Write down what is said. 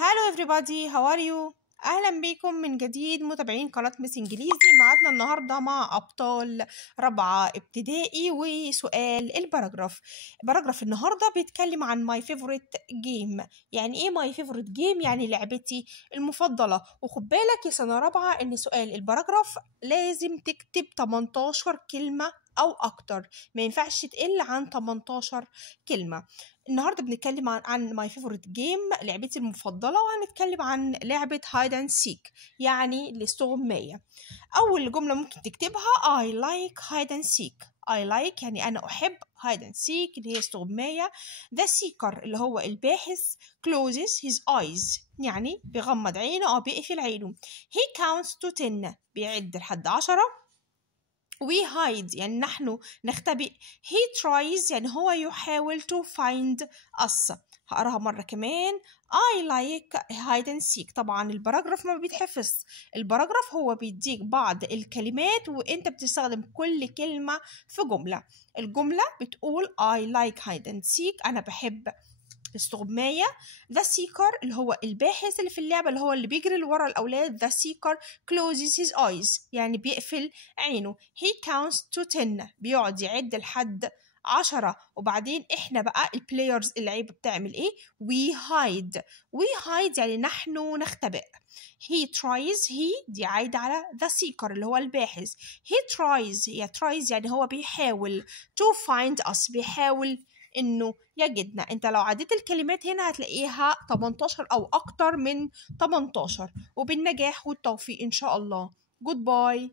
Hello everybody, how are you? أهلا بيكم من جديد متابعين قناة مس إنجليزي. معادنا النهاردة مع أبطال رابعة ابتدائي وسؤال الباراجراف. باراجراف النهاردة بيتكلم عن my favorite game. يعني إيه my favorite game؟ يعني لعبتي المفضلة. وخد بالك يا سنة رابعة إن سؤال الباراجراف لازم تكتب 18 كلمة أو أكتر، ما ينفعش تقل عن 18 كلمة. النهارده بنتكلم عن ماي فيفورت جيم، لعبتي المفضله، وهنتكلم عن لعبه هايد اند سيك يعني الاستغمايه. اول جمله ممكن تكتبها I like hide and seek. I like يعني انا احب hide and seek اللي هي استغمايه. The seeker اللي هو الباحث closes his eyes يعني بيغمض عينه او بيقفل عينه. He counts to 10 بيعد لحد 10. We hide يعني نحن نختبئ. He tries يعني هو يحاول to find us. هقراها مرة كمان. I like hide and seek. طبعا الباراجراف ما بيتحفظ، الباراجراف هو بيديك بعض الكلمات وانت بتستخدم كل كلمة في جملة. الجملة بتقول I like hide and seek، أنا بحب استغماية. The seeker اللي هو الباحث اللي في اللعبة اللي هو اللي بيجري ورا الأولاد. The seeker closes his eyes يعني بيقفل عينه. He counts to 10 بيقعد يعد لحد 10. وبعدين احنا بقى البلايرز اللعيبة بتعمل ايه؟ We hide يعني نحن نختبئ. He tries دي عايدة على the seeker اللي هو الباحث. He tries يعني هو بيحاول to find us بيحاول انه يجدنا. انت لو عديت الكلمات هنا هتلاقيها 18 او اكتر من 18. وبالنجاح والتوفيق ان شاء الله. Goodbye.